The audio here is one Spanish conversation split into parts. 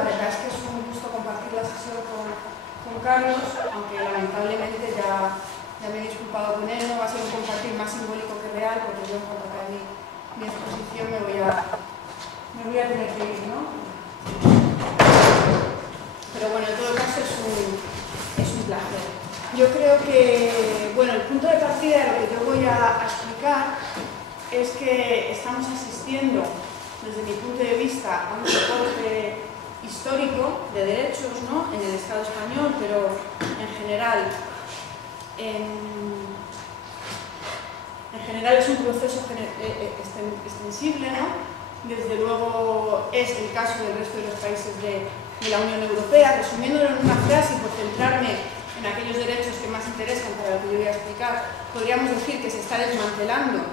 la verdad es que es un gusto compartir la sesión con Carlos, aunque lamentablemente ya me he disculpado con él, no va a ser un compartir más simbólico que real, porque yo en cuanto acabe mi exposición me voy a tener que ir, ¿no? Pero bueno, en todo caso es un placer. Yo creo que, bueno, el punto de partida de lo que yo voy a explicar es que estamos asistiendo, desde mi punto de vista, a un recorte histórico de derechos, ¿no?, en el Estado español, pero en general es un proceso extensible, ¿no? Desde luego es el caso del resto de los países de la Unión Europea. Resumiéndolo en una frase y por centrarme en aquellos derechos que más interesan para lo que yo voy a explicar, podríamos decir que se está desmantelando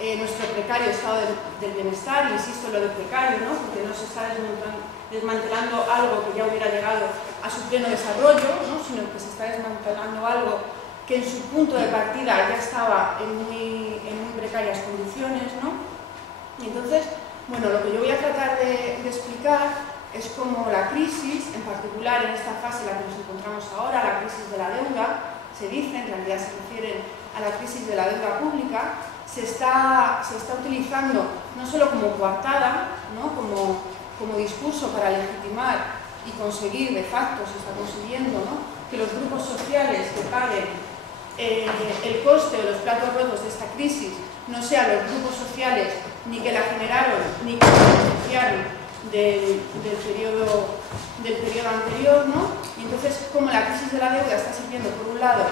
nuestro precario estado del bienestar, insisto en lo de precario, ¿no?, porque no se está desmantelando algo que ya hubiera llegado a su pleno desarrollo, ¿no?, sino que se está desmantelando algo que en su punto de partida ya estaba en muy precarias condiciones, ¿no? Y entonces, bueno, lo que yo voy a tratar de explicar es cómo la crisis, en particular en esta fase en la que nos encontramos ahora, la crisis de la deuda, se dice, en realidad se refieren a la crisis de la deuda pública, se está utilizando no solo como coartada, ¿no?, como discurso para legitimar y conseguir, de facto se está consiguiendo, ¿no?, que los grupos sociales que paguen el coste o los platos rotos de esta crisis no sean los grupos sociales ni que la generaron ni que la beneficiaron del periodo anterior, ¿no? Y entonces, como la crisis de la deuda está sirviendo, por un lado,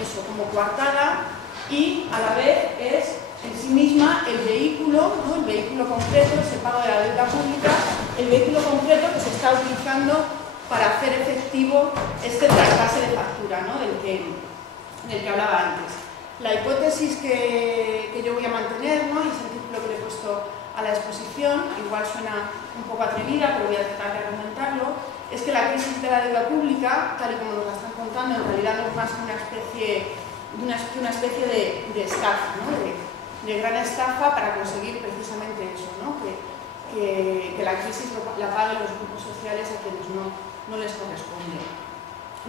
eso como coartada, y a la vez es en sí misma el vehículo, ¿no?, el vehículo concreto, ese pago de la deuda pública, el vehículo concreto que se está utilizando para hacer efectivo este trasvase de factura, ¿no?, del que hablaba antes. La hipótesis que yo voy a mantener, ¿no?, y es el título que le he puesto a la exposición, igual suena un poco atrevida, pero voy a tratar de argumentarlo, es que la crisis de la deuda pública, tal y como nos la están contando, en realidad no es más que una especie de estafa, ¿no?, de gran estafa para conseguir precisamente eso, ¿no?, que la crisis la paguen los grupos sociales a quienes no les corresponde.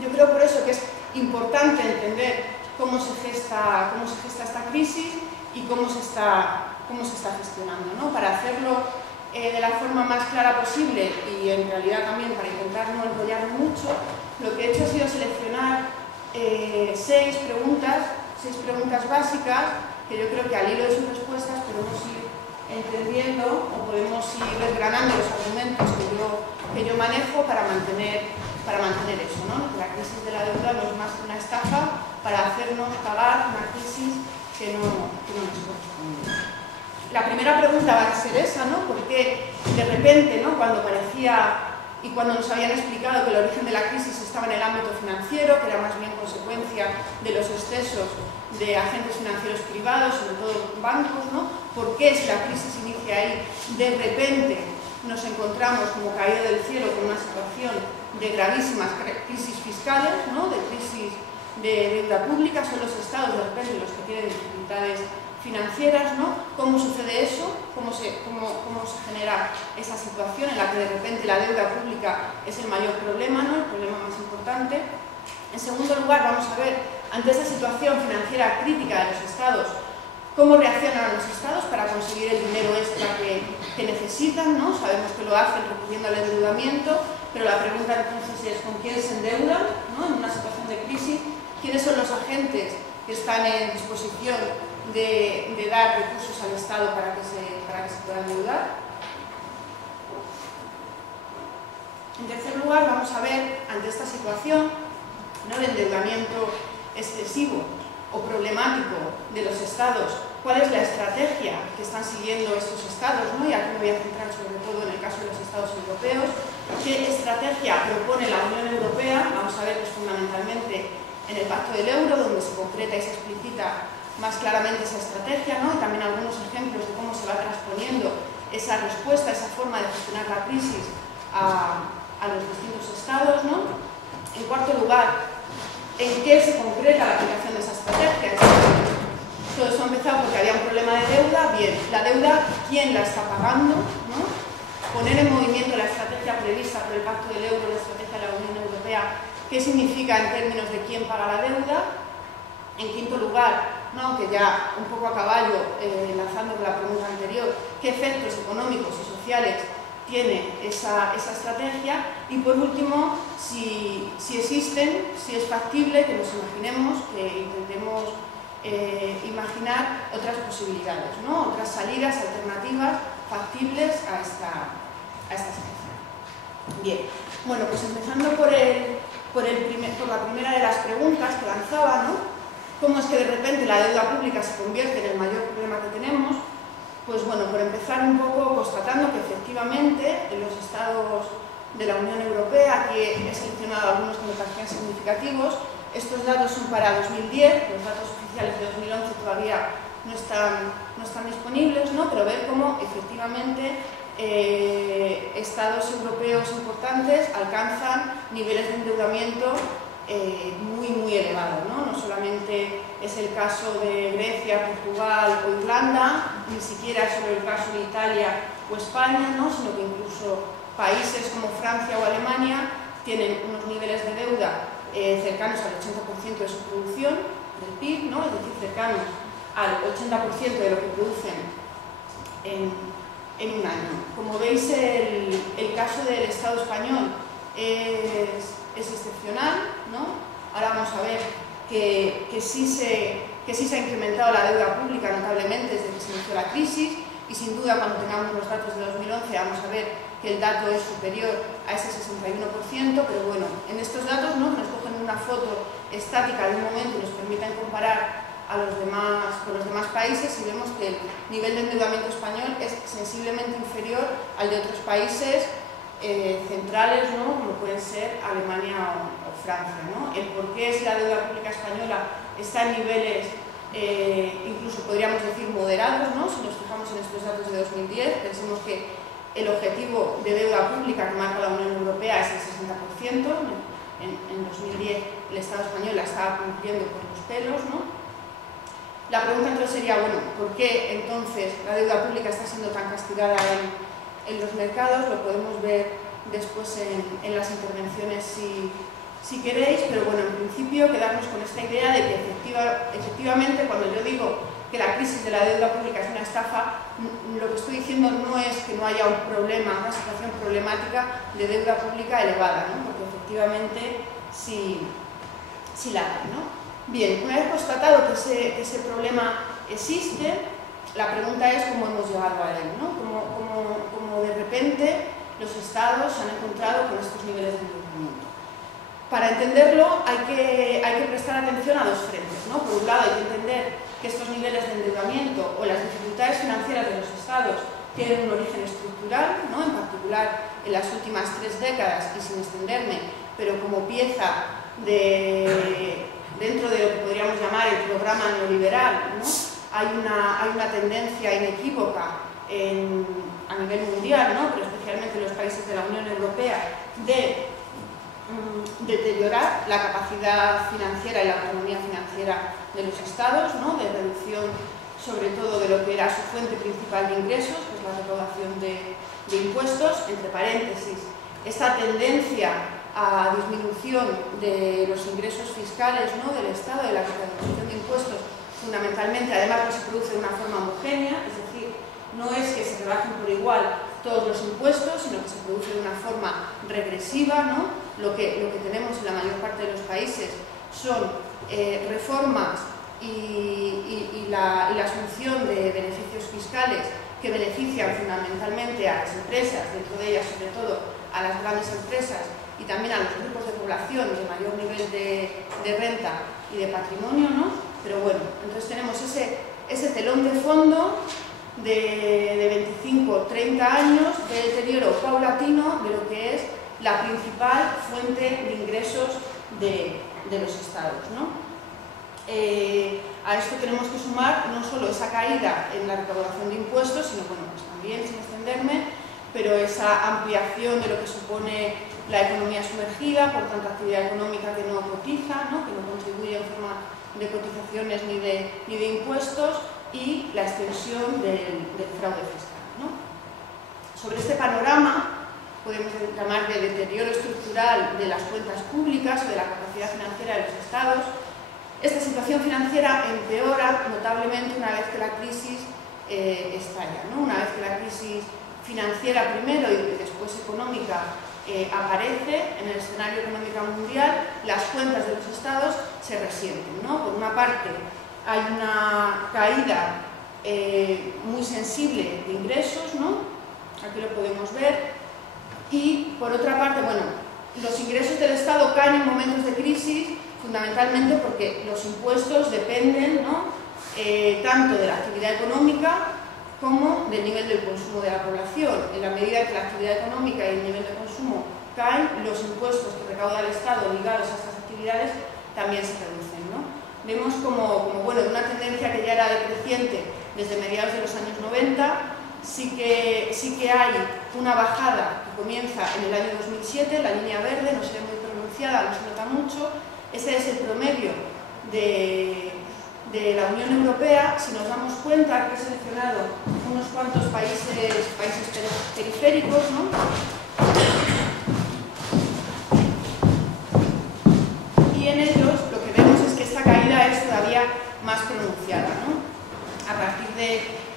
Yo creo por eso que es importante entender cómo se gesta esta crisis y cómo se está gestionando, ¿no? Para hacerlo de la forma más clara posible y en realidad también para intentar no enrollarme mucho, lo que he hecho ha sido seleccionar seis preguntas básicas que yo creo que al hilo de sus respuestas podemos ir entendiendo o podemos ir desgranando los argumentos que yo manejo para mantener eso, ¿no? Que la crisis de la deuda no es más que una estafa para hacernos pagar una crisis que no nos corresponde. La primera pregunta va a ser esa, ¿no? Porque de repente, ¿no?, cuando parecía y cuando nos habían explicado que el origen de la crisis estaba en el ámbito financiero, que era más bien consecuencia de los excesos de agentes financieros privados, sobre todo bancos, ¿no? ¿Por qué, si la crisis inicia ahí, de repente nos encontramos como caído del cielo con una situación de gravísimas crisis fiscales, ¿no?, de crisis de deuda pública? Son los estados de repente los que tienen dificultades financieras, ¿no? ¿Cómo sucede eso? ¿Cómo se genera esa situación en la que de repente la deuda pública es el mayor problema, ¿no?, el problema más importante? En segundo lugar, vamos a ver, ante esta situación financiera crítica de los estados, cómo reaccionan los estados para conseguir el dinero extra que necesitan, ¿no? Sabemos que lo hacen recurriendo al endeudamiento, pero la pregunta entonces es ¿con quién se endeudan, ¿no?, en una situación de crisis? ¿Quiénes son los agentes que están en disposición de dar recursos al Estado para que se pueda endeudar? En tercer lugar, vamos a ver, ante esta situación, ¿no?, de endeudamiento excesivo o problemático de los estados, cuál es la estrategia que están siguiendo estos estados, ¿no? Y aquí me voy a centrar sobre todo en el caso de los estados europeos. ¿Qué estrategia propone la Unión Europea? Vamos a ver que es fundamentalmente en el Pacto del Euro, donde se concreta y se explicita más claramente esa estrategia, ¿no? Y también algunos ejemplos de cómo se va transponiendo esa respuesta, esa forma de gestionar la crisis a los distintos estados, ¿no? En cuarto lugar, ¿en qué se concreta la aplicación de esa estrategia? Todo eso ha empezado porque había un problema de deuda. Bien, la deuda, ¿quién la está pagando, ¿no? Poner en movimiento la estrategia prevista por sobre el Pacto del Euro, la estrategia de la Unión Europea, qué significa en términos de quién paga la deuda. En quinto lugar, ¿no?, aunque ya un poco a caballo, lanzando con la pregunta anterior, qué efectos económicos y sociales tiene esa estrategia. Y por último, si existen, si es factible que nos imaginemos, que intentemos imaginar otras posibilidades, ¿no?, otras salidas alternativas factibles a esta situación. Bien, bueno, pues empezando por la primera de las preguntas que lanzaba, ¿no?, ¿cómo es que de repente la deuda pública se convierte en el mayor problema que tenemos? Pues bueno, por empezar un poco constatando que efectivamente en los estados de la Unión Europea, aquí he seleccionado algunos que me parecían significativos, estos datos son para 2010, los datos oficiales de 2011 todavía no están disponibles, ¿no?, pero ver cómo efectivamente estados europeos importantes alcanzan niveles de endeudamiento muy elevados, ¿no? No solamente es el caso de Grecia, Portugal o Irlanda, ni siquiera es solo el caso de Italia o España, ¿no?, sino que incluso países como Francia o Alemania tienen unos niveles de deuda cercanos al 80% de su producción, del PIB, ¿no?, es decir, cercanos al 80% de lo que producen en un año. Como veis, el caso del Estado español es excepcional, ¿no? Ahora vamos a ver que sí se ha incrementado la deuda pública notablemente desde que se inició la crisis, y sin duda cuando tengamos los datos de 2011 vamos a ver que el dato es superior a ese 61%, pero bueno, en estos datos, ¿no?, nos cogen una foto estática de un momento y nos permiten comparar con los demás países, y vemos que el nivel de endeudamiento español es sensiblemente inferior al de otros países centrales, ¿no?, como pueden ser Alemania o Francia, ¿no? El por qué, si la deuda pública española está en niveles incluso podríamos decir moderados, ¿no?, si nos fijamos en estos datos de 2010, pensemos que el objetivo de deuda pública que marca la Unión Europea es el 60%, en 2010 el Estado español la estaba cumpliendo por los pelos, ¿no? La pregunta entonces sería, bueno, ¿por qué entonces la deuda pública está siendo tan castigada en los mercados? Lo podemos ver después en las intervenciones si queréis, pero bueno, en principio quedarnos con esta idea de que efectivamente cuando yo digo que la crisis de la deuda pública es una estafa, lo que estoy diciendo no es que no haya un problema, una situación problemática de deuda pública elevada, ¿no?, porque efectivamente sí la hay, ¿no? Bien, una vez constatado que ese problema existe, la pregunta es cómo hemos llegado a él, ¿no? Cómo de repente los estados se han encontrado con estos niveles de endeudamiento. Para entenderlo hay que prestar atención a dos frentes, ¿no? Por un lado hay que entender que estos niveles de endeudamiento o las dificultades financieras de los estados tienen un origen estructural, ¿no?, en particular en las últimas 3 décadas, y sin extenderme, pero como pieza dentro de lo que podríamos llamar el programa neoliberal, ¿no? Hay una tendencia inequívoca a nivel mundial, ¿no?, pero especialmente en los países de la Unión Europea, de deteriorar la capacidad financiera y la autonomía financiera de los estados, ¿no?, de reducción sobre todo de lo que era su fuente principal de ingresos, que es la recaudación de impuestos, entre paréntesis, esta tendencia a disminución de los ingresos fiscales, ¿no?, del Estado, de la recaudación de impuestos, fundamentalmente, además no se produce de una forma homogénea, es decir, no es que se rebajen por igual todos los impuestos, sino que se produce de una forma regresiva, ¿no? Lo que tenemos en la mayor parte de los países son reformas y la asunción de beneficios fiscales que benefician fundamentalmente a las empresas, dentro de ellas sobre todo a las grandes empresas, y también a los grupos de población de mayor nivel de renta y de patrimonio, ¿no? Pero bueno, entonces tenemos ese telón de fondo de 25-30 años de deterioro paulatino de lo que es la principal fuente de ingresos de los estados, ¿no? A esto tenemos que sumar no solo esa caída en la recaudación de impuestos, sino, bueno, pues también, sin extenderme, pero esa ampliación de lo que supone la economía sumergida, por tanto actividad económica que no cotiza, ¿no?, que no contribuye en forma de cotizaciones ni de impuestos, y la extensión del fraude fiscal, ¿no? Sobre este panorama podemos llamar de deterioro estructural de las cuentas públicas o de la capacidad financiera de los estados. Esta situación financiera empeora notablemente una vez que la crisis estalla, ¿no? Una vez que la crisis financiera primero y después económica aparece en el escenario económico mundial, las cuentas de los estados se resienten, ¿no? Por una parte hay una caída muy sensible de ingresos, ¿no? Aquí lo podemos ver, y por otra parte, bueno, los ingresos del Estado caen en momentos de crisis fundamentalmente porque los impuestos dependen, ¿no? Tanto de la actividad económica como del nivel del consumo de la población. En la medida que la actividad económica y el nivel de consumo caen, los impuestos que recauda el Estado ligados a estas actividades también se reducen, ¿no? Vemos como bueno, una tendencia que ya era decreciente desde mediados de los años 90, sí que hay una bajada que comienza en el año 2007, la línea verde, no se ve muy pronunciada, no se nota mucho. Ese es el promedio de la Unión Europea. Si nos damos cuenta que he seleccionado unos cuantos países periféricos, ¿no? Y en ellos lo que vemos es que esta caída es todavía más pronunciada, ¿no? A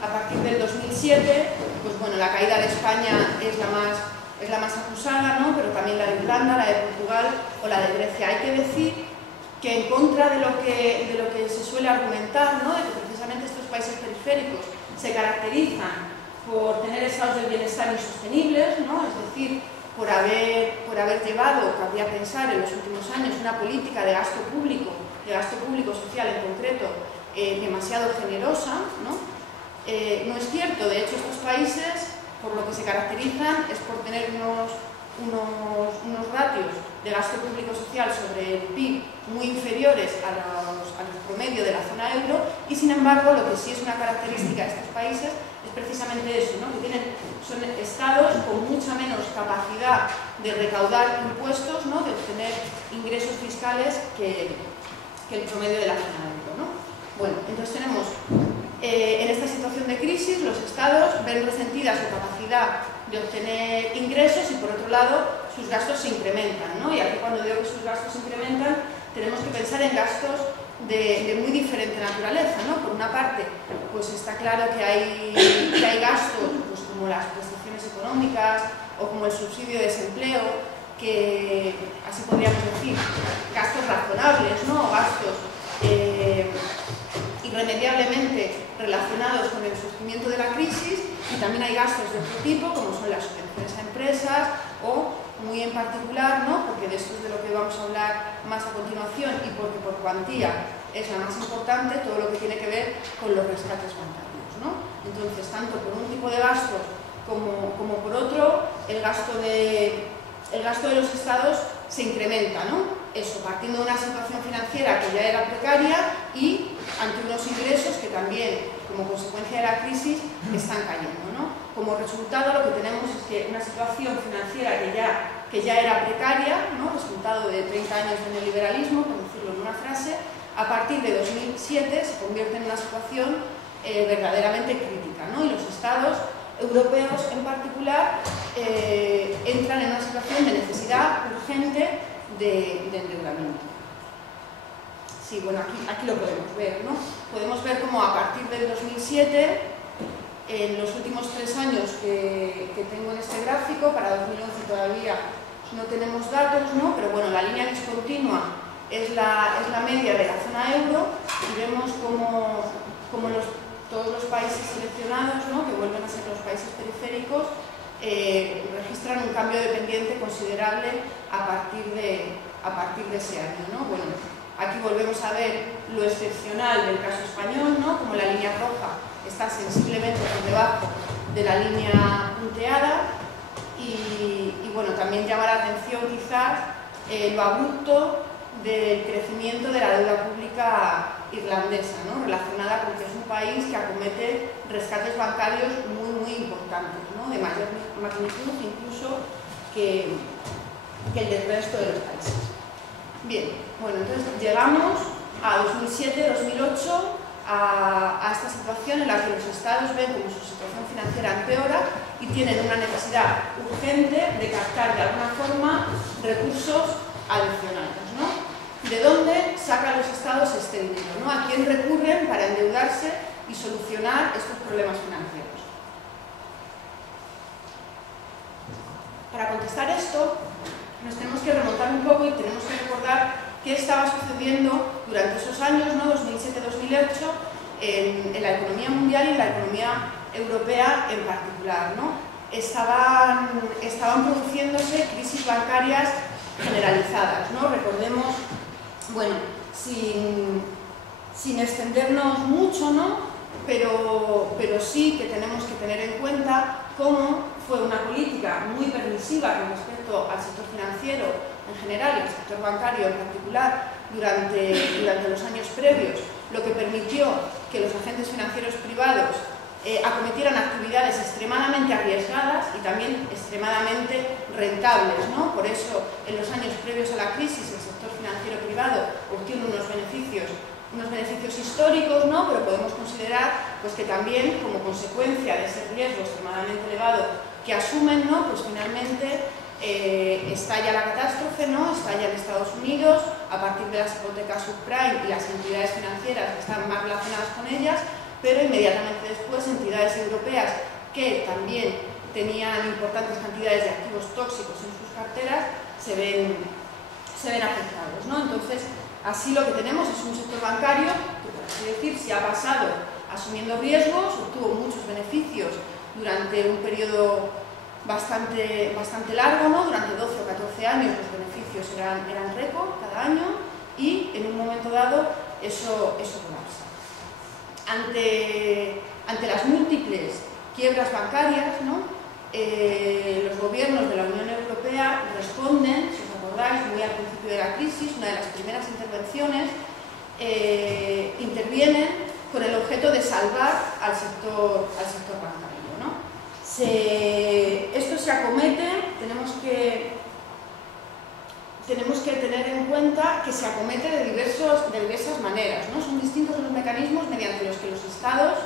partir del 2007, pues bueno, la caída de España es la más acusada, ¿no? Pero también la de Irlanda, la de Portugal o la de Grecia. Hay que decir que en contra de lo que se suele argumentar, ¿no? De que precisamente estos países periféricos se caracterizan por tener estados del bienestar insostenibles, ¿no? Es decir, por haber llevado, cabría pensar en los últimos años, una política de gasto público social en concreto, demasiado generosa, ¿no? No es cierto. De hecho, estos países, por lo que se caracterizan, es por tener unos ratios de gasto público social sobre el PIB muy inferiores a los promedio de la zona euro, y sin embargo, lo que sí es una característica de estos países es precisamente eso, ¿no? Que son estados con mucha menos capacidad de recaudar impuestos, ¿no? De obtener ingresos fiscales que el promedio de la zona euro, ¿no? Bueno, entonces tenemos en esta situación de crisis los estados ven resentida su capacidad de obtener ingresos y por otro lado sus gastos se incrementan, ¿no? Y aquí cuando digo que sus gastos se incrementan tenemos que pensar en gastos de muy diferente naturaleza, ¿no? Por una parte, pues está claro que hay gastos pues, como las prestaciones económicas o como el subsidio de desempleo, que así podríamos decir, gastos razonables, ¿no? Gastos irremediablemente relacionados con el surgimiento de la crisis, y también hay gastos de otro tipo, como son las subvenciones a empresas o, muy en particular, ¿no? Porque de esto es de lo que vamos a hablar más a continuación y porque por cuantía es la más importante, todo lo que tiene que ver con los rescates bancarios, ¿no? Entonces, tanto por un tipo de gastos como por otro, el gasto de los estados se incrementa, ¿no? Eso, partiendo de una situación financiera que ya era precaria y ante unos ingresos que también, como consecuencia de la crisis, están cayendo, ¿no? Como resultado, lo que tenemos es que una situación financiera que ya era precaria, ¿no? Resultado de 30 años de neoliberalismo, por decirlo en una frase, a partir de 2007 se convierte en una situación verdaderamente crítica, ¿no? Y los estados europeos en particular entran en una situación de necesidad urgente de endeudamiento. Sí, bueno, aquí lo podemos ver, ¿no? Podemos ver cómo a partir del 2007, en los últimos 3 años que tengo en este gráfico, para 2011 todavía no tenemos datos, ¿no? Pero bueno, la línea discontinua es la media de la zona euro, y vemos como todos los países seleccionados, ¿no? Que vuelven a ser los países periféricos, registran un cambio de pendiente considerable a partir de ese año, ¿no? Bueno, aquí volvemos a ver lo excepcional del caso español, ¿no? Como la línea roja está sensiblemente por debajo de la línea punteada, y bueno, también llama la atención quizás lo abrupto del crecimiento de la deuda pública irlandesa, ¿no? Relacionada con que es un país que acomete rescates bancarios muy importantes, ¿no? De mayor magnitud incluso que el del resto de los países. Bien, bueno, entonces llegamos a 2007-2008, a esta situación en la que los estados ven como su situación financiera empeora y tienen una necesidad urgente de captar de alguna forma recursos adicionales, ¿no? ¿De dónde sacan los estados este dinero, ¿no? ¿A quién recurren para endeudarse y solucionar estos problemas financieros? Para contestar esto, nos tenemos que remontar un poco y tenemos que recordar qué estaba sucediendo durante esos años, ¿no? 2007-2008, en la economía mundial y en la economía europea en particular, ¿no? Estaban produciéndose crisis bancarias generalizadas, ¿no? Recordemos, bueno, sin extendernos mucho, ¿no? Pero sí que tenemos que tener en cuenta cómo fue una política muy permisiva con respecto al sector financiero en general y al sector bancario en particular durante los años previos, lo que permitió que los agentes financieros privados acometieran actividades extremadamente arriesgadas y también extremadamente rentables, ¿no? Por eso, en los años previos a la crisis, el sector financiero privado obtiene unos beneficios históricos, ¿no? Pero podemos considerar pues, que también, como consecuencia de ese riesgo extremadamente elevado que asumen, ¿no? Pues finalmente estalla la catástrofe, ¿no? Estalla en Estados Unidos a partir de las hipotecas subprime y las entidades financieras que están más relacionadas con ellas, pero inmediatamente después entidades europeas que también tenían importantes cantidades de activos tóxicos en sus carteras se ven afectados, ¿no? Entonces, así lo que tenemos es un sector bancario que, por así decir, se ha pasado asumiendo riesgos, obtuvo muchos beneficios durante un periodo bastante largo, ¿no? Durante 12 o 14 años los beneficios eran récord cada año y en un momento dado eso colapsa. Ante las múltiples quiebras bancarias, ¿no? Los gobiernos de la Unión Europea responden, si os acordáis, muy al principio de la crisis, una de las primeras intervenciones, intervienen con el objeto de salvar al sector bancario, ¿no? Esto se acomete, tenemos que tener en cuenta que se acomete de diversas maneras, ¿no? Son distintos los mecanismos mediante los que los estados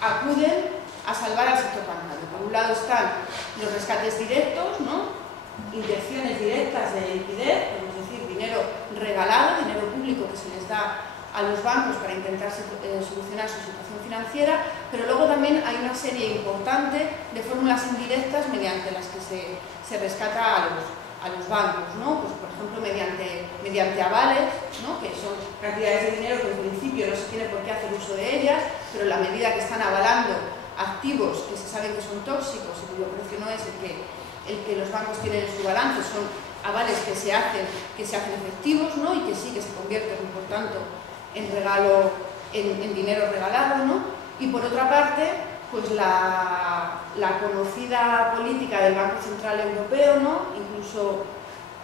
acuden a salvar al sector bancario. Por un lado están los rescates directos, ¿no? Inyecciones directas de liquidez, es decir, dinero regalado, dinero público que se les da a los bancos para intentar solucionar su situación financiera, pero luego también hay una serie importante de fórmulas indirectas mediante las que se rescata a los bancos, ¿no? Pues, por ejemplo, mediante avales, ¿no? Que son cantidades de dinero que en principio no se tiene por qué hacer uso de ellas, pero en la medida que están avalando activos que se saben que son tóxicos y cuyo precio no es el que los bancos tienen en su balance, son avales que se hacen efectivos, ¿no? Y que sí que se convierten, por tanto, en dinero regalado, ¿no? Y por otra parte, pues la conocida política del Banco Central Europeo, ¿no? Incluso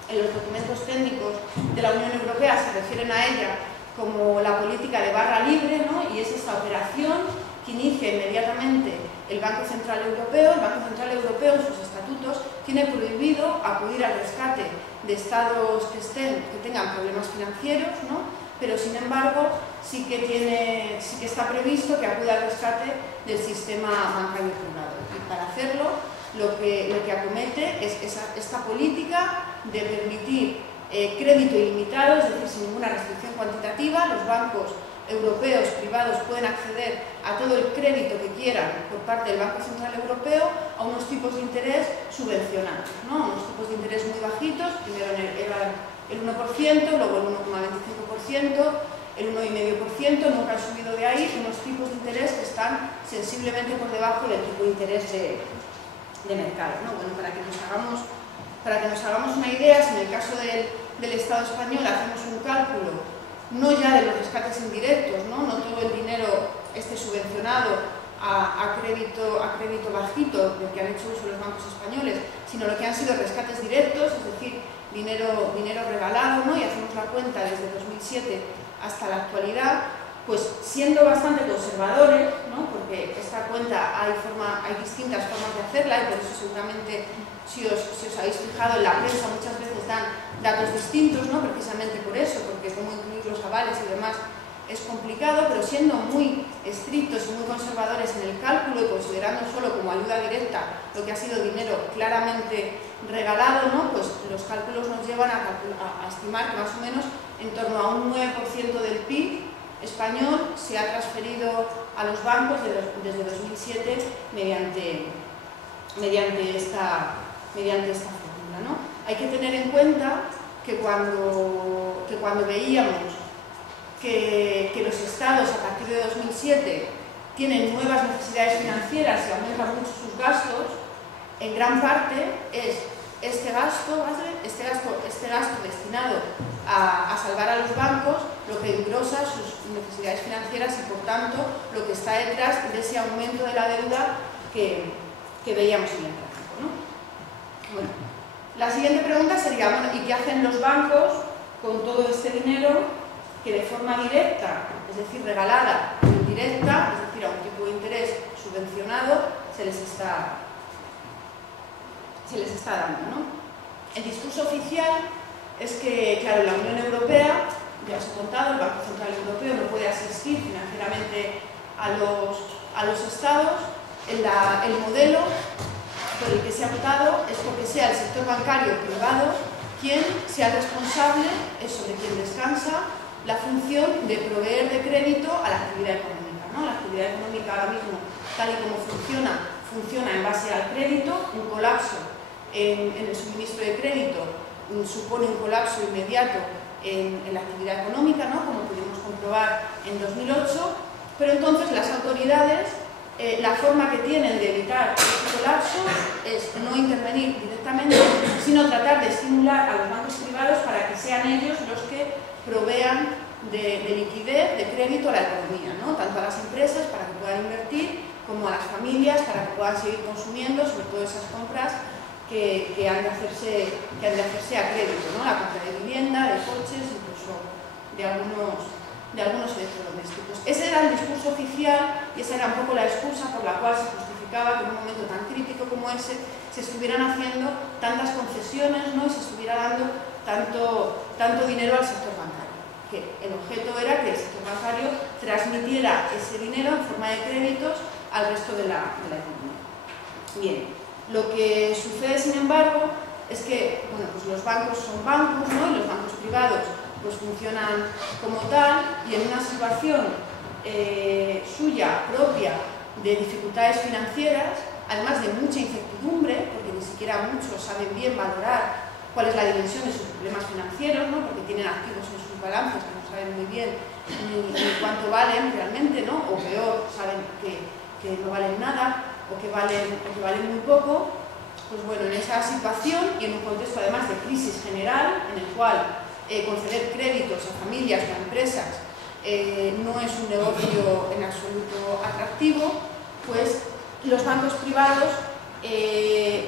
en los documentos técnicos de la Unión Europea se refieren a ella como la política de barra libre, ¿no? Y es esta operación que inicia inmediatamente el Banco Central Europeo. El Banco Central Europeo en sus estatutos tiene prohibido acudir al rescate de estados que tengan problemas financieros, ¿no? Pero sin embargo sí que está previsto que acuda al rescate del sistema bancario privado. Y para hacerlo lo que acomete es esta política de permitir crédito ilimitado, es decir, sin ninguna restricción cuantitativa. Los bancos europeos privados pueden acceder a todo el crédito que quieran por parte del Banco Central Europeo a unos tipos de interés subvencionados, ¿no? Unos tipos de interés muy bajitos, primero era el 1%, luego el 1,25%, el 1,5%, nunca han subido de ahí, unos tipos de interés que están sensiblemente por debajo del tipo de interés de mercado, ¿no? Bueno, para que nos hagamos una idea, si en el caso del Estado español hacemos un cálculo no ya de los rescates indirectos, no todo el dinero subvencionado a crédito bajito del que han hecho uso los bancos españoles, sino lo que han sido rescates directos, es decir, dinero regalado, ¿no? Y hacemos la cuenta desde 2007 hasta la actualidad, pues siendo bastante conservadores, ¿no? Porque esta cuenta hay distintas formas de hacerla y por eso seguramente si os habéis fijado en la prensa muchas veces dan datos distintos, ¿no? Precisamente por eso, porque cómo incluir los avales y demás es complicado, pero siendo muy estrictos y muy conservadores en el cálculo y considerando solo como ayuda directa lo que ha sido dinero claramente regalado, ¿no? Pues los cálculos nos llevan a estimar que más o menos en torno a un 9% del PIB español se ha transferido a los bancos desde 2007 mediante esta fórmula, ¿no? Hay que tener en cuenta que cuando veíamos que los estados a partir de 2007 tienen nuevas necesidades financieras y aumentan mucho sus gastos, en gran parte es este gasto destinado a salvar a los bancos lo que engrosa sus necesidades financieras y por tanto lo que está detrás de ese aumento de la deuda que veíamos en el gráfico, ¿no? Bueno, la siguiente pregunta sería, bueno, ¿y qué hacen los bancos con todo este dinero que de forma directa, es decir, regalada, o indirecta, es decir, a un tipo de interés subvencionado, se les está dando, ¿no? El discurso oficial es que, claro, la Unión Europea, ya os he contado, el Banco Central Europeo no puede asistir financieramente a los estados. El modelo por el que se ha optado es porque sea el sector bancario privado quien sea responsable, es sobre quien descansa la función de proveer de crédito a la actividad económica, ¿no? La actividad económica ahora mismo, tal y como funciona en base al crédito. Un colapso en el suministro de crédito supone un colapso inmediato en la actividad económica, ¿no? Como pudimos comprobar en 2008, pero entonces las autoridades, la forma que tienen de evitar este colapso es no intervenir directamente, sino tratar de estimular a los bancos privados para que sean ellos los que provean de liquidez, de crédito a la economía, ¿no? Tanto a las empresas para que puedan invertir, como a las familias para que puedan seguir consumiendo, sobre todo esas compras que han de hacerse a crédito, ¿no? La compra de vivienda, de coches, incluso de algunos electrodomésticos. Ese era el discurso oficial y esa era un poco la excusa por la cual se justificaba que en un momento tan crítico como ese se estuvieran haciendo tantas concesiones, ¿no? Y se estuviera dando tanto dinero al sector bancario. Que el objeto era que el sector bancario transmitiera ese dinero en forma de créditos al resto de la economía. Bien, lo que sucede, sin embargo, es que bueno, pues los bancos son bancos, ¿no? Y los bancos privados pues funcionan como tal, y en una situación suya propia de dificultades financieras, además de mucha incertidumbre, porque ni siquiera muchos saben bien valorar cuál es la dimensión de sus problemas financieros, ¿no? Porque tienen activos en sus balances que no saben muy bien ni cuánto valen realmente, ¿no? O peor, saben que no valen nada o que valen muy poco. Pues bueno, en esa situación y en un contexto además de crisis general, en el cual conceder créditos a familias o a empresas no es un negocio en absoluto atractivo, pues los bancos privados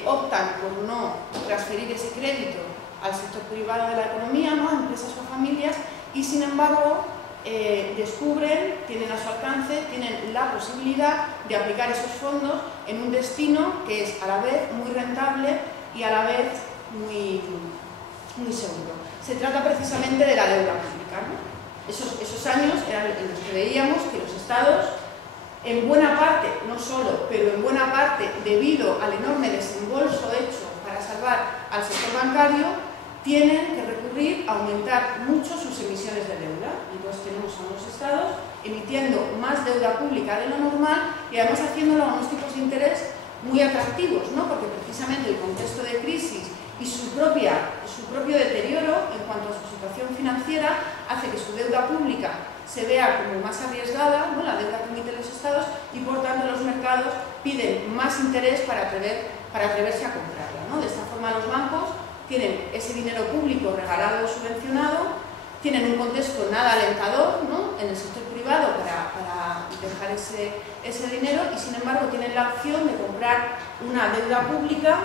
optan por no transferir ese crédito al sector privado de la economía, ¿no? A empresas o a familias, y sin embargo descubren, tienen a su alcance, tienen la posibilidad de aplicar esos fondos en un destino que es a la vez muy rentable y a la vez muy seguro. Se trata precisamente de la deuda pública, ¿no? Esos años eran en los que veíamos que los estados, en buena parte, no solo, pero en buena parte debido al enorme desembolso hecho para salvar al sector bancario, tienen que recurrir a aumentar mucho sus emisiones de deuda. Entonces tenemos a unos estados emitiendo más deuda pública de lo normal y además haciéndolo a unos tipos de interés muy atractivos, ¿no? Porque precisamente el contexto de crisis y su propio deterioro en cuanto a su situación financiera hace que su deuda pública se vea como más arriesgada, ¿no? La deuda que emiten los estados, y por tanto los mercados piden más interés para atreverse a comprarla, ¿no? De esta forma los bancos tienen ese dinero público regalado o subvencionado, tienen un contexto nada alentador, ¿no? En el sector privado para dejar ese dinero, y sin embargo tienen la opción de comprar una deuda pública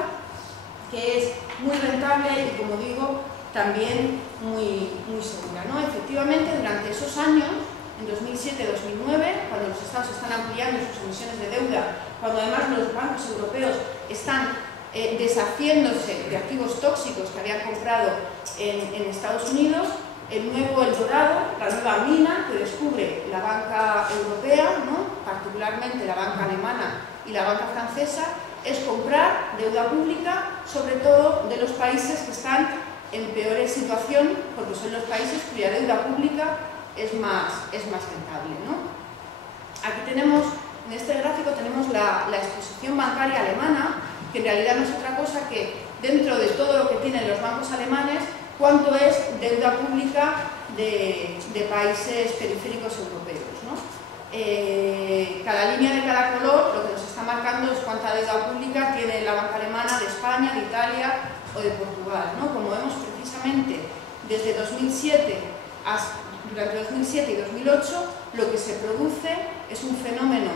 que es muy rentable y, como digo, también muy segura, ¿no? Efectivamente, durante esos años, en 2007-2009, cuando los estados están ampliando sus emisiones de deuda, cuando además los bancos europeos están deshaciéndose de activos tóxicos que habían comprado en Estados Unidos, el nuevo Eldorado, la nueva mina que descubre la banca europea, ¿no? Particularmente la banca alemana y la banca francesa, es comprar deuda pública, sobre todo de los países que están en peor situación, porque son los países cuya deuda pública es más rentable, ¿no? Aquí tenemos, en este gráfico tenemos la exposición bancaria alemana, que en realidad no es otra cosa que dentro de todo lo que tienen los bancos alemanes, cuánto es deuda pública de países periféricos europeos, ¿no? Cada línea de cada color lo que nos está marcando es cuánta deuda pública tiene la banca alemana de España, de Italia o de Portugal, ¿no? Como vemos precisamente desde 2007 durante 2007 y 2008 lo que se produce es un fenómeno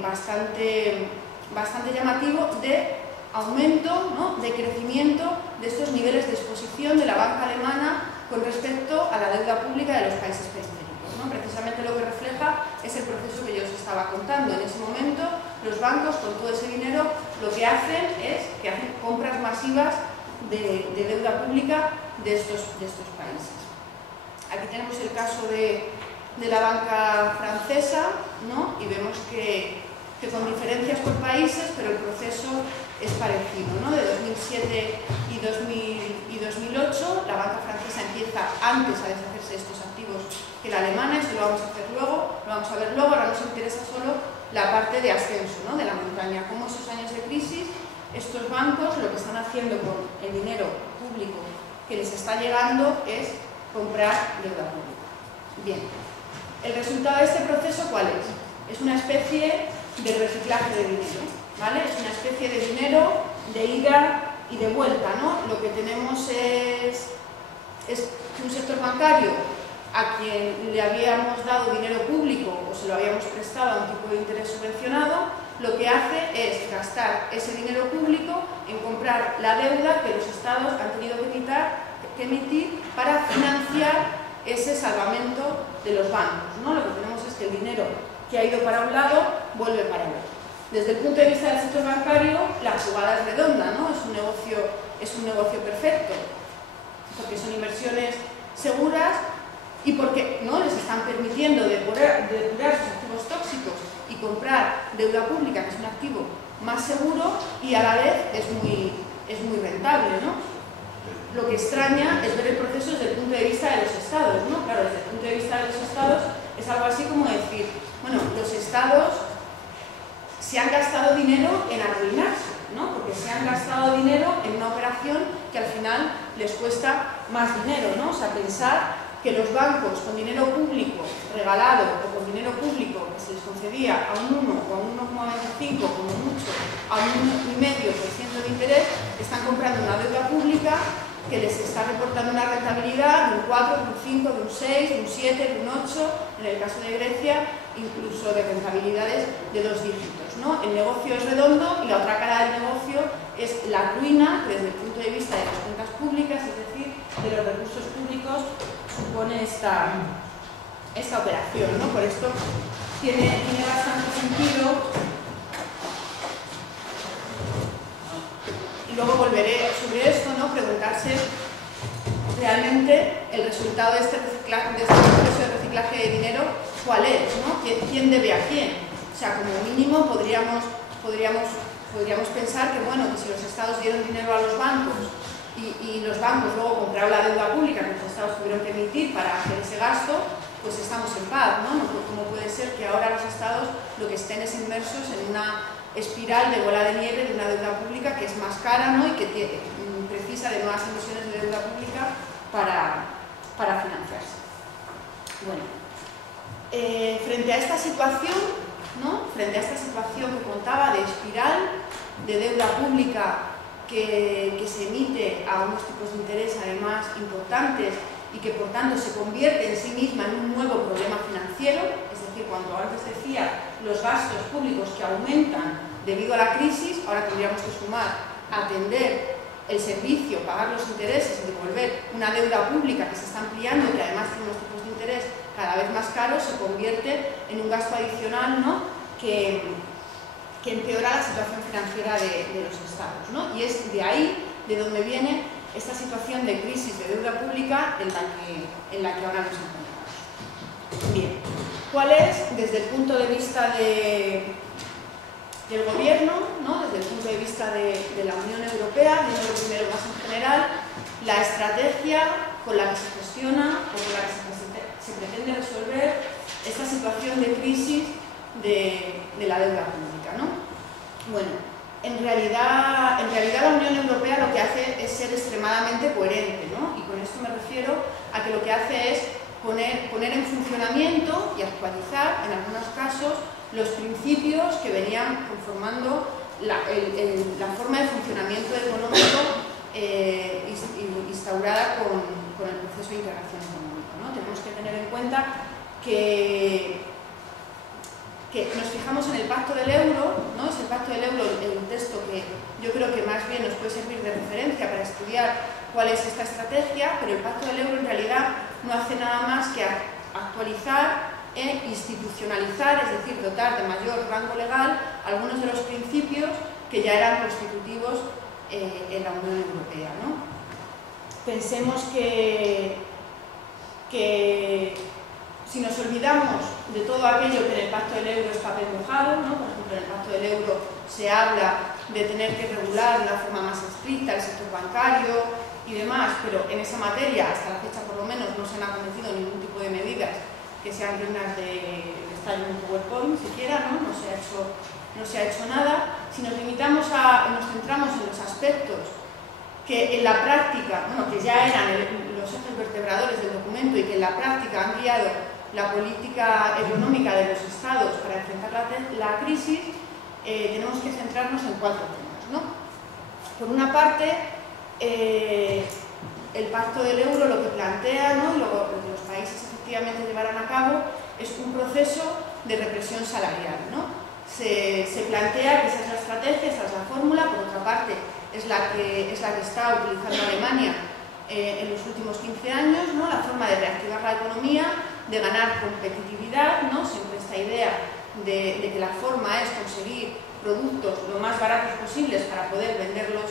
bastante llamativo de aumento, ¿no? De crecimiento de estos niveles de exposición de la banca alemana con respecto a la deuda pública de los países periféricos, ¿no? Precisamente lo que refleja es el proceso que yo os estaba contando. En ese momento los bancos con todo ese dinero lo que hacen es que hacen compras masivas de deuda pública de estos países. Aquí tenemos el caso de la banca francesa, ¿no? Y vemos que con diferencias por países, pero el proceso es parecido, ¿no? De 2007 y 2008, la banca francesa empieza antes a deshacerse de estos activos que la alemana, eso lo vamos a hacer luego, lo vamos a ver luego. Ahora nos interesa solo la parte de ascenso, ¿no? De la montaña, cómo esos años de crisis, estos bancos lo que están haciendo con el dinero público que les está llegando es comprar deuda pública. Bien, el resultado de este proceso, ¿cuál es? Es una especie de reciclaje de dinero, ¿vale? Es una especie de dinero de ida y de vuelta, ¿no? Lo que tenemos es un sector bancario a quien le habíamos dado dinero público o se lo habíamos prestado a un tipo de interés subvencionado, lo que hace es gastar ese dinero público en comprar la deuda que los estados han tenido que emitir para financiar ese salvamento de los bancos, ¿no? Lo que tenemos es que el dinero que ha ido para un lado vuelve para el otro. Desde el punto de vista del sector bancario, la jugada es redonda, ¿no? Es un negocio perfecto, porque son inversiones seguras y porque, ¿no?, les están permitiendo depurar sus activos tóxicos y comprar deuda pública, que es un activo más seguro y a la vez es muy rentable, ¿no? Lo que extraña es ver el proceso desde el punto de vista de los estados, ¿no? Claro, desde el punto de vista de los estados es algo así como decir, bueno, los estados se han gastado dinero en arruinarse, ¿no? Porque se han gastado dinero en una operación que al final les cuesta más dinero, ¿no? O sea, pensar que los bancos con dinero público regalado o con dinero público que se les concedía a un 1 o a un 1,25 como mucho, a un 1,5% de interés, están comprando una deuda pública que les está reportando una rentabilidad de un 4, de un 5, de un 6, de un 7, de un 8, en el caso de Grecia, incluso de rentabilidades de 2 dígitos, ¿no? El negocio es redondo y la otra cara del negocio es la ruina, que desde el punto de vista de las cuentas públicas, es decir, de los recursos públicos, supone esta operación, ¿no? Por esto tiene bastante sentido. Y luego volveré sobre esto, ¿no? Preguntarse realmente el resultado de este proceso de reciclaje de dinero, ¿cuál es? ¿No? ¿Quién debe a quién? O sea, como mínimo podríamos pensar que, bueno, que si los estados dieron dinero a los bancos y los bancos luego compraron la deuda pública que los estados tuvieron que emitir para hacer ese gasto, pues estamos en paz, ¿no? ¿Cómo puede ser que ahora los estados lo que estén es inmersos en una espiral de bola de nieve de una deuda pública que es más cara, ¿no? Y que precisa de nuevas emisiones de deuda pública para financiarse? Bueno, frente a esta situación, ¿no? Frente a esta situación que contaba de espiral de deuda pública que se emite a unos tipos de interés además importantes y que por tanto se convierte en sí misma en un nuevo problema financiero, es decir, cuando antes decía los gastos públicos que aumentan debido a la crisis, ahora tendríamos que sumar atender el servicio, pagar los intereses y devolver una deuda pública que se está ampliando y que además tiene unos tipos de interés cada vez más caros, se convierte en un gasto adicional, ¿no? que empeora la situación financiera de los estados, ¿no? Y es de ahí de donde viene esta situación de crisis de deuda pública en la que ahora nos encontramos. Bien, ¿cuál es, desde el punto de vista del gobierno, ¿no? Desde el punto de vista de la Unión Europea, viendo primero más en general, la estrategia con la que se gestiona o con la que se pretende resolver esta situación de crisis de la deuda pública, ¿no? Bueno, en realidad la Unión Europea lo que hace es ser extremadamente coherente, ¿no? Y con esto me refiero a que lo que hace es poner en funcionamiento y actualizar, en algunos casos, los principios que venían conformando la forma de funcionamiento económico instaurada con el proceso de integración económica, ¿no? Tenemos que tener en cuenta que nos fijamos en el Pacto del Euro, ¿no? Es el Pacto del Euro el texto que yo creo que más bien nos puede servir de referencia para estudiar cuál es esta estrategia, pero el Pacto del Euro en realidad no hace nada más que actualizar e institucionalizar, es decir, dotar de mayor rango legal algunos de los principios que ya eran constitutivos en la Unión Europea, ¿no? Pensemos que si nos olvidamos de todo aquello que en el Pacto del Euro es papel mojado, ¿no? Por ejemplo, en el Pacto del Euro se habla de tener que regular de una forma más estricta el sector bancario y demás, pero en esa materia, hasta la fecha por lo menos, no se han acometido ningún tipo de medidas que sean dignas de estar en un PowerPoint siquiera, ¿no? No se ha hecho nada. Si nos centramos en los aspectos que en la práctica, bueno, que ya eran los ejes vertebradores del documento y que en la práctica han guiado la política económica de los estados para enfrentar la crisis, tenemos que centrarnos en 4 temas, ¿no? Por una parte, el Pacto del Euro lo que plantea, ¿no? Y lo que los países efectivamente llevarán a cabo es un proceso de represión salarial, ¿no? Se plantea que esa es la estrategia, esa es la fórmula. Por otra parte, es la que está utilizando Alemania en los últimos 15 años, ¿no? La forma de reactivar la economía, de ganar competitividad, ¿no? Siempre esta idea de que la forma es conseguir productos lo más baratos posibles para poder venderlos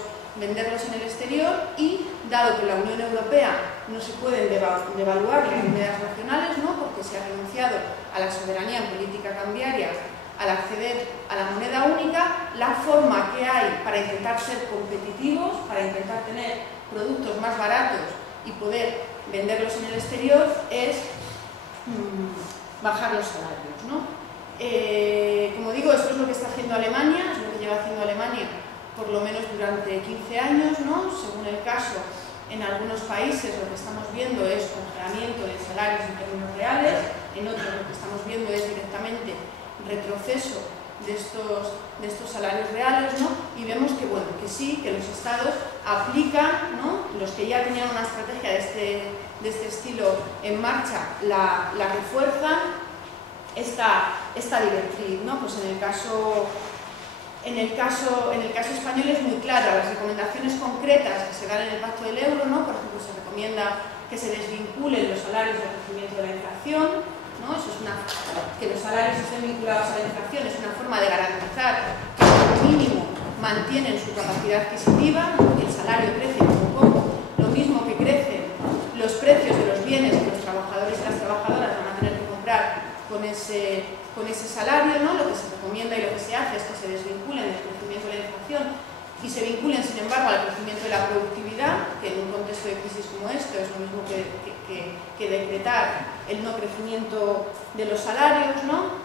en el exterior, y dado que en la Unión Europea no se pueden devaluar las monedas nacionales, ¿no? Porque se ha renunciado a la soberanía en política cambiaria al acceder a la moneda única, la forma que hay para intentar ser competitivos, para intentar tener productos más baratos y poder venderlos en el exterior, es bajar los salarios, ¿no? Como digo, esto es lo que está haciendo Alemania, es lo que lleva haciendo Alemania por lo menos durante 15 años, ¿no? Según el caso, en algunos países lo que estamos viendo es congelamiento de salarios en términos reales, en otros lo que estamos viendo es directamente retroceso de estos salarios reales, ¿no? Y vemos que, bueno, que sí, que los estados aplican, ¿no? Los que ya tenían una estrategia de este estilo en marcha, la refuerzan esta directriz, ¿no? Pues en el caso español es muy clara, las recomendaciones concretas que se dan en el Pacto del Euro, ¿no? Por ejemplo, se recomienda que se desvinculen los salarios del crecimiento de la inflación, ¿no? Que los salarios estén vinculados a la inflación es una forma de garantizar que como mínimo mantienen su capacidad adquisitiva, y el salario crece poco a poco, lo mismo que crecen los precios de los bienes que los trabajadores y las trabajadoras van a tener que comprar con ese salario, ¿no? Lo que se recomienda y lo que se hace es que se desvinculen del crecimiento de la inflación y se vinculen, sin embargo, al crecimiento de la productividad, que en un contexto de crisis como este es lo mismo que decretar el no crecimiento de los salarios, ¿no?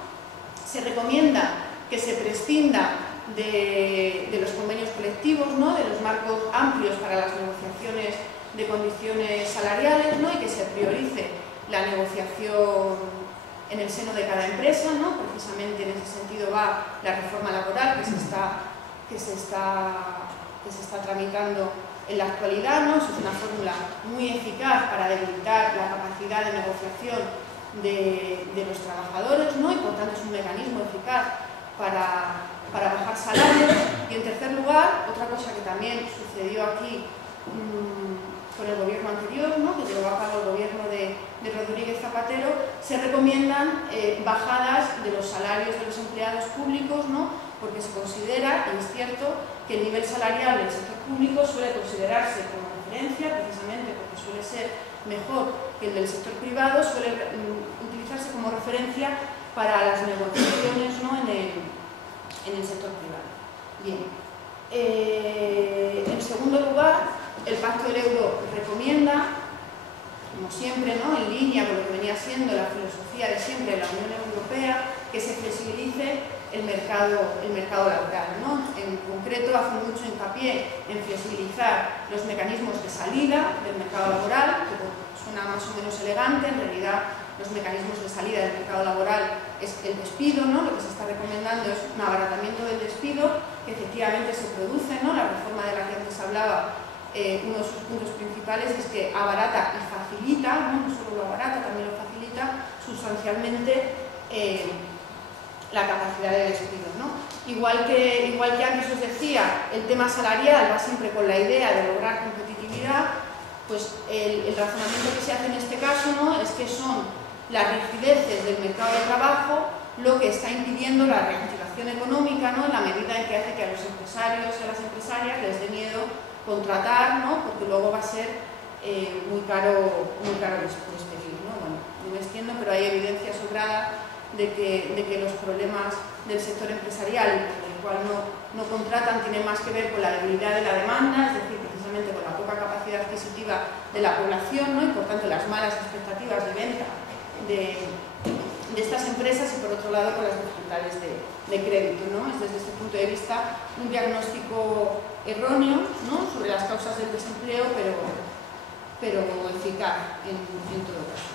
Se recomienda que se prescinda de los convenios colectivos, ¿no? De los marcos amplios para las negociaciones de condiciones salariales, ¿no? Y que se priorice la negociación en el seno de cada empresa, ¿no? Precisamente en ese sentido va la reforma laboral que se está tramitando en la actualidad, ¿no? Eso es una fórmula muy eficaz para debilitar la capacidad de negociación de los trabajadores, ¿no? Y por tanto es un mecanismo eficaz para bajar salarios. Y en tercer lugar, otra cosa que también sucedió aquí con el gobierno anterior, ¿no? Que llevó a cabo el gobierno de Rodríguez Zapatero, se recomiendan bajadas de los salarios de los empleados públicos, ¿no? Porque se considera, y es cierto, que el nivel salarial del sector público suele considerarse como referencia, precisamente porque suele ser mejor que el del sector privado, suele utilizarse como referencia para las negociaciones, ¿no?, en el sector privado. Bien. En segundo lugar, el Pacto del Euro recomienda, como siempre, ¿no?, en línea con lo que venía siendo la filosofía de siempre de la Unión Europea, que se flexibilice el mercado laboral, ¿no? En concreto, hace mucho hincapié en flexibilizar los mecanismos de salida del mercado laboral, que suena más o menos elegante. En realidad, los mecanismos de salida del mercado laboral es el despido, ¿no? Lo que se está recomendando es un abaratamiento del despido, que efectivamente se produce, ¿no? La reforma de la que antes hablaba, uno de sus puntos principales es que abarata y facilita, ¿no? No solo lo abarata, también lo facilita sustancialmente la capacidad de despido, ¿no? Igual que antes os decía, el tema salarial va siempre con la idea de lograr competitividad, pues el razonamiento que se hace en este caso, ¿no?, es que son las rigideces del mercado de trabajo lo que está impidiendo la reactivación económica, ¿no?, en la medida en que hace que a los empresarios y a las empresarias les dé miedo contratar, ¿no?, porque luego va a ser muy caro despedir, ¿no? Bueno, no me extiendo, pero hay evidencia sobrada de que los problemas del sector empresarial, por el cual no contratan, tienen más que ver con la debilidad de la demanda, es decir, precisamente con la poca capacidad adquisitiva de la población, ¿no?, y por tanto las malas expectativas de venta de estas empresas, y por otro lado con las dificultades de crédito, ¿no? Es desde este punto de vista un diagnóstico erróneo, ¿no?, sobre las causas del desempleo, pero eficaz en todo caso.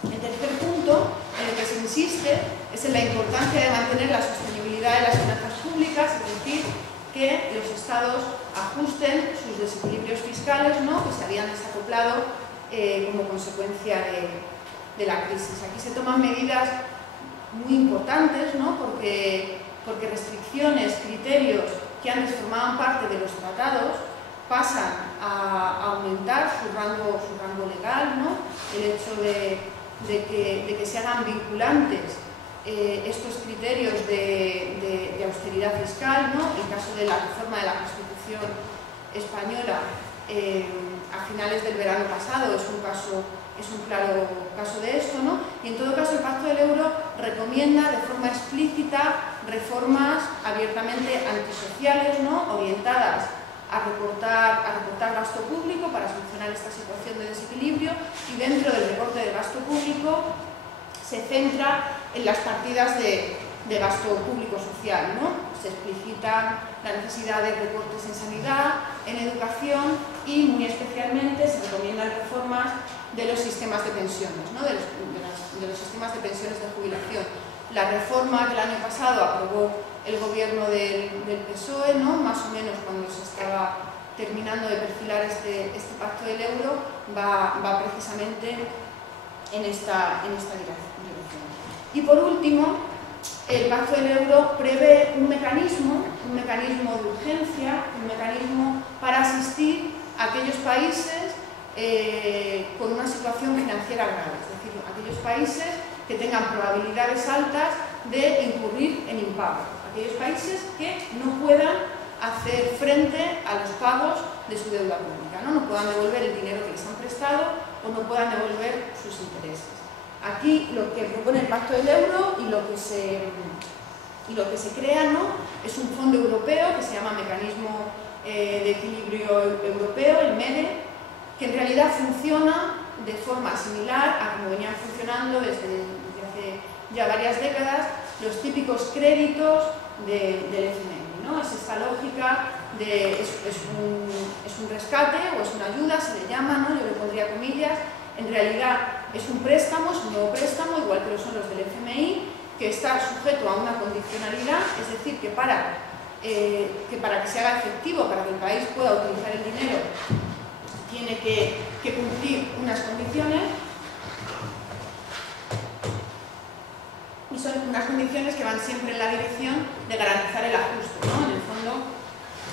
El tercer punto en el que se insiste es en la importancia de mantener la sostenibilidad de las finanzas públicas, es decir, que los estados ajusten sus desequilibrios fiscales, ¿no?, que se habían desacoplado como consecuencia de la crisis. Aquí se toman medidas muy importantes, ¿no?, porque restricciones, criterios que antes formaban parte de los tratados pasan a aumentar su rango legal, ¿no? El hecho de que se hagan vinculantes estos criterios de austeridad fiscal, ¿no? El caso de la reforma de la Constitución española a finales del verano pasado es un claro caso de esto, ¿no? Y en todo caso el Pacto del Euro recomienda de forma explícita reformas abiertamente antisociales, ¿no?, orientadas a recortar gasto público para solucionar esta situación de desequilibrio, y dentro del recorte de gasto público se centra en las partidas de gasto público social, ¿no? Se explicita la necesidad de recortes en sanidad, en educación, y muy especialmente se recomiendan reformas de los sistemas de pensiones, ¿no?, de los sistemas de pensiones de jubilación. La reforma que el año pasado aprobó el gobierno del PSOE, ¿no?, más o menos cuando se estaba terminando de perfilar este Pacto del Euro, va precisamente en esta dirección. Y por último, el Pacto del Euro prevé un mecanismo de urgencia, un mecanismo para asistir a aquellos países con una situación financiera grave, es decir, aquellos países que tengan probabilidades altas de incurrir en impago, aquellos países que no puedan hacer frente a los pagos de su deuda pública, ¿no? No puedan devolver el dinero que les han prestado o no puedan devolver sus intereses. Aquí lo que propone el Pacto del Euro y lo que se crea, ¿no?, es un fondo europeo que se llama Mecanismo de Equilibrio Europeo, el MEDE, que en realidad funciona de forma similar a como venían funcionando desde hace ya varias décadas los típicos créditos del FMI, ¿no? Es esta lógica de es un rescate o es una ayuda, se le llama, ¿no?, yo le pondría comillas. En realidad es un préstamo, es un nuevo préstamo, igual que lo son los del FMI, que está sujeto a una condicionalidad, es decir, que para que se haga efectivo, para que el país pueda utilizar el dinero, tiene que cumplir unas condiciones, y son unas condiciones que van siempre en la dirección de garantizar el ajuste, ¿no? En el fondo,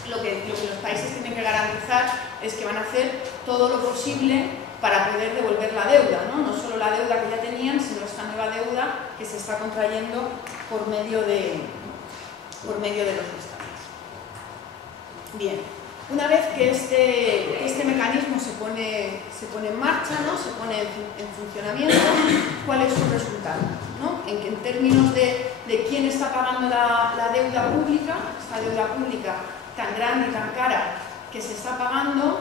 lo que los países tienen que garantizar es que van a hacer todo lo posible para poder devolver la deuda, ¿no? No solo la deuda que ya tenían, sino esta nueva deuda que se está contrayendo por medio de los estados. Bien, Una vez que este mecanismo se pone en marcha, ¿no? Se pone en funcionamiento, ¿cuál es su resultado? ¿No? En términos de quién está pagando la deuda pública, esta deuda pública tan grande y tan cara que se está pagando,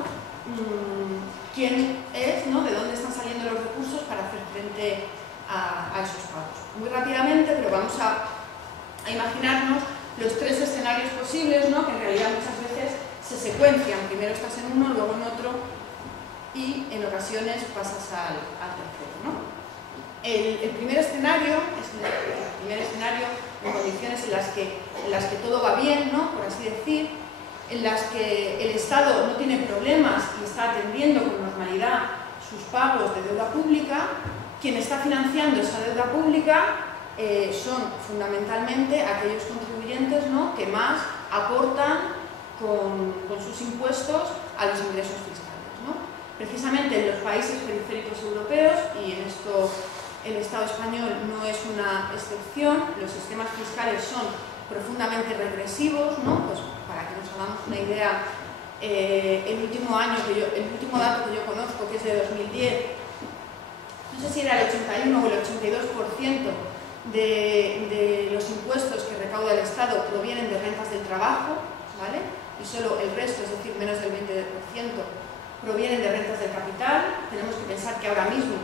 quién es, ¿no? De dónde están saliendo los recursos para hacer frente a esos pagos. Muy rápidamente, pero vamos a imaginarnos los tres escenarios posibles, ¿no? Que en realidad muchas veces se secuencian. Primero estás en uno, luego en otro y en ocasiones pasas al tercero, ¿no? El primer escenario es el primer escenario en condiciones en las que todo va bien, ¿no? Por así decir, en las que el Estado no tiene problemas y está atendiendo con normalidad sus pagos de deuda pública. Quien está financiando esa deuda pública son fundamentalmente aquellos contribuyentes, ¿no? Que más aportan con sus impuestos a los ingresos fiscales, ¿no? Precisamente en los países periféricos europeos, y en esto el Estado español no es una excepción, los sistemas fiscales son profundamente regresivos, ¿no? Pues para que nos hagamos una idea, el último dato que yo conozco, que es de 2010, no sé si era el 81 o el 82% de los impuestos que recauda el Estado provienen de rentas del trabajo, ¿vale? Y solo el resto, es decir, menos del 20%, provienen de rentas del capital. Tenemos que pensar que ahora mismo,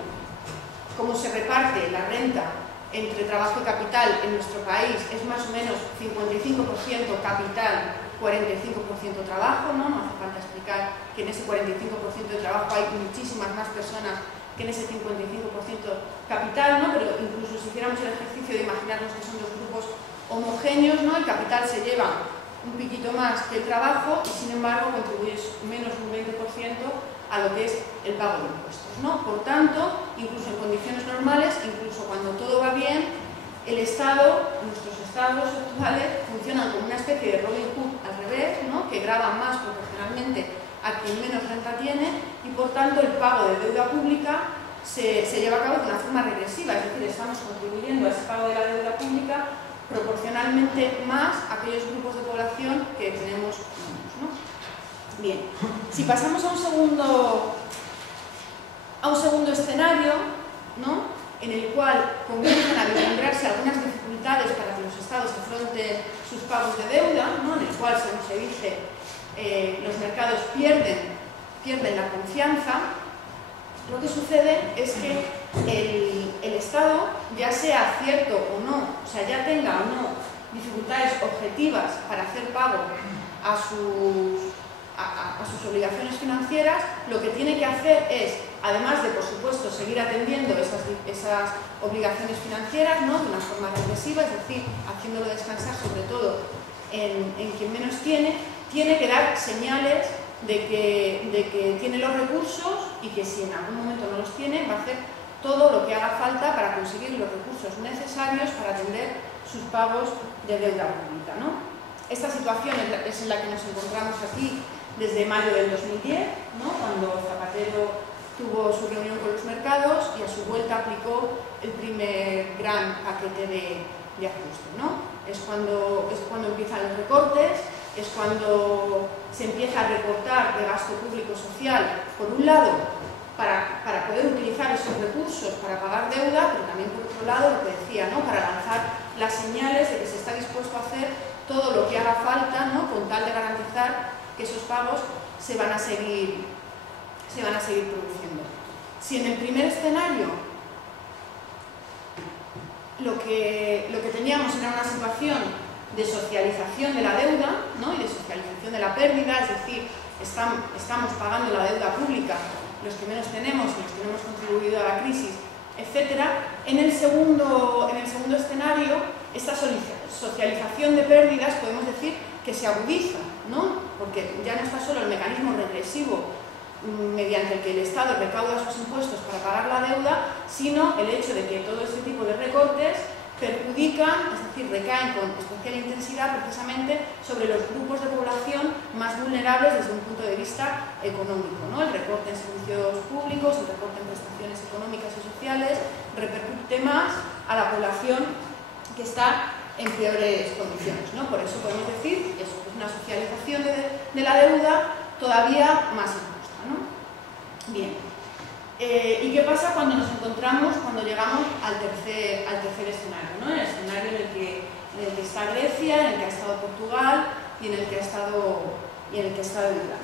cómo se reparte la renta entre trabajo y capital en nuestro país, es más o menos 55% capital, 45% trabajo, ¿no? No hace falta explicar que en ese 45% de trabajo hay muchísimas más personas que en ese 55% capital, ¿no? Pero incluso si hiciéramos el ejercicio de imaginarnos que son dos grupos homogéneos, ¿no? El capital se lleva un piquito más que el trabajo y sin embargo contribuye menos de un 20% a lo que es el pago de impuestos, ¿no? Por tanto, incluso en condiciones normales, incluso cuando todo va bien, el Estado, nuestros estados actuales, funcionan como una especie de Robin Hood al revés, ¿no? Que grava más proporcionalmente a quien menos renta tiene y por tanto el pago de deuda pública se lleva a cabo de una forma regresiva, es decir, estamos contribuyendo a ese pago de la deuda pública proporcionalmente más a aquellos grupos de población que tenemos menos, ¿no? Bien, si pasamos a un segundo escenario, ¿no? En el cual comienzan a vislumbrarse algunas dificultades para que los estados afronten sus pagos de deuda, ¿no? En el cual, según se dice, los mercados pierden la confianza. Lo que sucede es que el Estado, ya sea cierto o no, o sea, ya tenga o no dificultades objetivas para hacer pago a sus obligaciones financieras, lo que tiene que hacer es, además de, por supuesto, seguir atendiendo esas obligaciones financieras, ¿no? De una forma regresiva, es decir, haciéndolo descansar sobre todo en quien menos tiene que dar señales de que tiene los recursos y que si en algún momento no los tiene, va a hacer todo lo que haga falta para conseguir los recursos necesarios para atender sus pagos de deuda pública, ¿no? Esta situación es en la que nos encontramos aquí desde mayo del 2010, ¿no? Cuando Zapatero tuvo su reunión con los mercados y a su vuelta aplicó el primer gran paquete de ajuste, ¿no? Es cuando empiezan los recortes, es cuando se empieza a recortar de gasto público social, por un lado, para poder utilizar esos recursos para pagar deuda, pero también por otro lado, lo que decía, ¿no? Para lanzar las señales de que se está dispuesto a hacer todo lo que haga falta, ¿no? Con tal de garantizar que esos pagos se van a seguir produciendo. Si en el primer escenario lo que teníamos era una situación de socialización de la deuda, ¿no? Y de socialización de la pérdida, es decir, estamos pagando la deuda pública los que menos tenemos y los que no hemos contribuido a la crisis, etc. En el segundo escenario, esta socialización de pérdidas podemos decir que se agudiza, ¿no? Porque ya no está solo el mecanismo regresivo mediante el que el Estado recauda sus impuestos para pagar la deuda, sino el hecho de que todo este tipo de recortes perjudican, es decir, recaen con especial intensidad precisamente sobre los grupos de población más vulnerables desde un punto de vista económico, ¿no? El recorte en servicios públicos, el recorte en prestaciones económicas y sociales repercute más a la población que está en peores condiciones, ¿no? Por eso podemos decir que es una socialización de la deuda todavía más injusta, ¿no? Bien. ¿Y qué pasa cuando nos encontramos, cuando llegamos al tercer escenario, ¿no? El escenario en el que está Grecia, en el que ha estado Portugal y en el que ha estado Irlanda.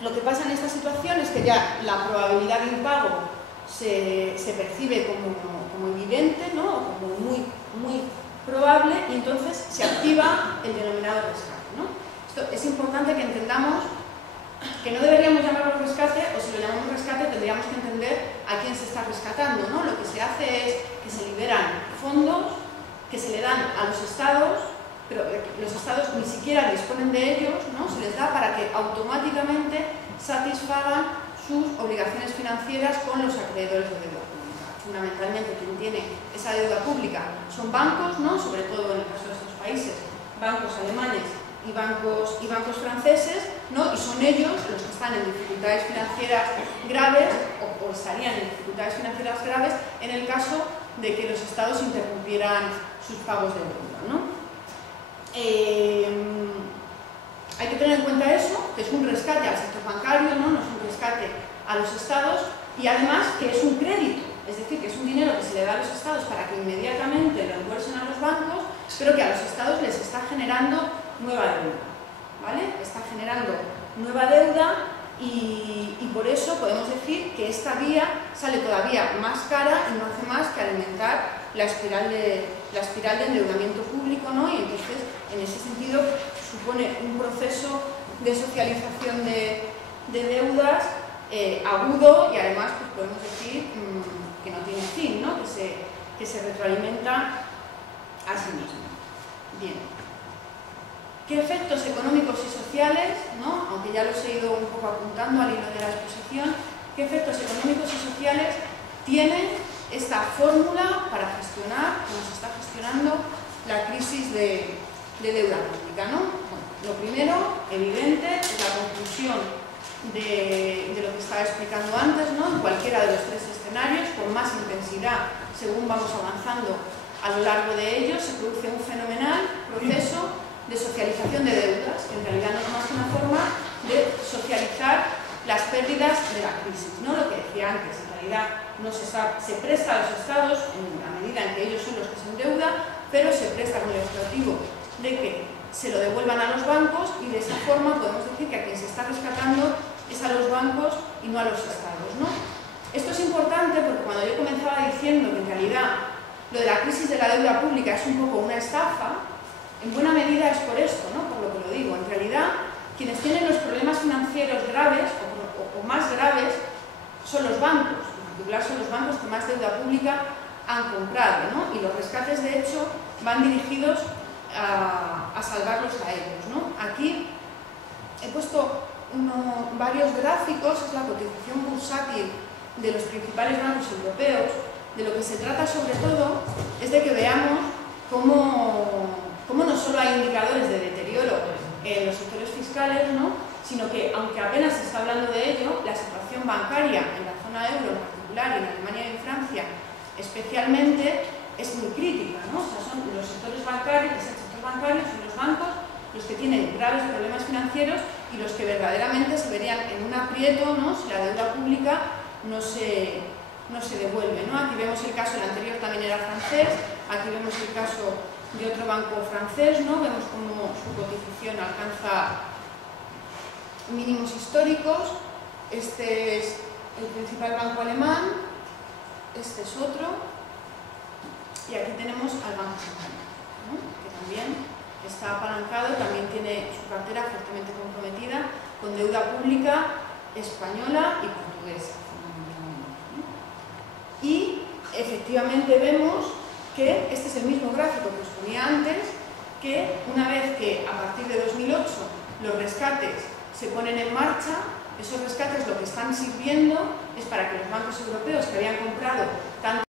Lo que pasa en esta situación es que ya la probabilidad de impago se percibe como evidente, ¿no? O como muy probable, y entonces se activa el denominado rescate, ¿no? Esto es importante que entendamos que no deberíamos llamarlo rescate, o si lo llamamos rescate tendríamos que entender a quién se está rescatando, ¿no? Lo que se hace es que se liberan fondos que se le dan a los estados, pero los estados ni siquiera disponen de ellos, ¿no? Se les da para que automáticamente satisfagan sus obligaciones financieras con los acreedores de deuda pública. Fundamentalmente quien tiene esa deuda pública son bancos, ¿no? Sobre todo en el caso de estos países, bancos alemanes y bancos franceses, ¿no? Y son ellos los que están en dificultades financieras graves o estarían en dificultades financieras graves en el caso de que los estados interrumpieran sus pagos de deuda, ¿no? Hay que tener en cuenta eso, que es un rescate al sector bancario, ¿no? No es un rescate a los estados, y además que es un crédito, es decir, que es un dinero que se le da a los estados para que inmediatamente lo embolsen a los bancos, pero que a los estados les está generando nueva deuda, ¿vale? Está generando nueva deuda y por eso podemos decir que esta vía sale todavía más cara y no hace más que alimentar la espiral de endeudamiento público, ¿no? Y entonces, en ese sentido, supone un proceso de socialización de deudas agudo y además pues podemos decir que no tiene fin, ¿no? Que se retroalimenta a sí mismo. Bien. ¿Qué efectos económicos y sociales, ¿no? Aunque ya los he ido un poco apuntando al hilo de la exposición, qué efectos económicos y sociales tiene esta fórmula para gestionar, como se está gestionando, la crisis de deuda pública, ¿no? Bueno, lo primero, evidente, es la conclusión de lo que estaba explicando antes, ¿no? En cualquiera de los tres escenarios, con más intensidad, según vamos avanzando a lo largo de ellos, se produce un fenomenal proceso de socialización de deudas, que en realidad no es más que una forma de socializar las pérdidas de la crisis, ¿no? Lo que decía antes, en realidad se presta a los estados en la medida en que ellos son los que se endeudan, pero se presta con el objetivo de que se lo devuelvan a los bancos, y de esa forma podemos decir que a quien se está rescatando es a los bancos y no a los estados, ¿no? Esto es importante porque cuando yo comenzaba diciendo que en realidad lo de la crisis de la deuda pública es un poco una estafa, en buena medida es por esto, ¿no? Por lo que lo digo. En realidad, quienes tienen los problemas financieros graves o más graves son los bancos. En particular son los bancos que más deuda pública han comprado, ¿no? Y los rescates, de hecho, van dirigidos a salvarlos a ellos, ¿no? Aquí he puesto varios gráficos, es la cotización bursátil de los principales bancos europeos. De lo que se trata sobre todo es de que veamos cómo no solo hay indicadores de deterioro en los sectores fiscales, ¿no? Sino que, aunque apenas se está hablando de ello, la situación bancaria en la zona euro en particular, y en Alemania y en Francia especialmente, es muy crítica, ¿no? O sea, son los sectores bancarios, el sector bancario, son los bancos los que tienen graves problemas financieros y los que verdaderamente se verían en un aprieto, ¿no? Si la deuda pública no se devuelve, ¿no? Aquí vemos el caso, el anterior también era francés, aquí vemos el caso de otro banco francés, ¿no? Vemos cómo su cotización alcanza mínimos históricos. Este es el principal banco alemán, este es otro, y aquí tenemos al Banco Santander, ¿no? Que también está apalancado, también tiene su cartera fuertemente comprometida con deuda pública española y portuguesa. Y efectivamente vemos que este es el mismo gráfico que os ponía antes, que una vez que a partir de 2008 los rescates se ponen en marcha, esos rescates lo que están sirviendo es para que los bancos europeos que habían comprado tanto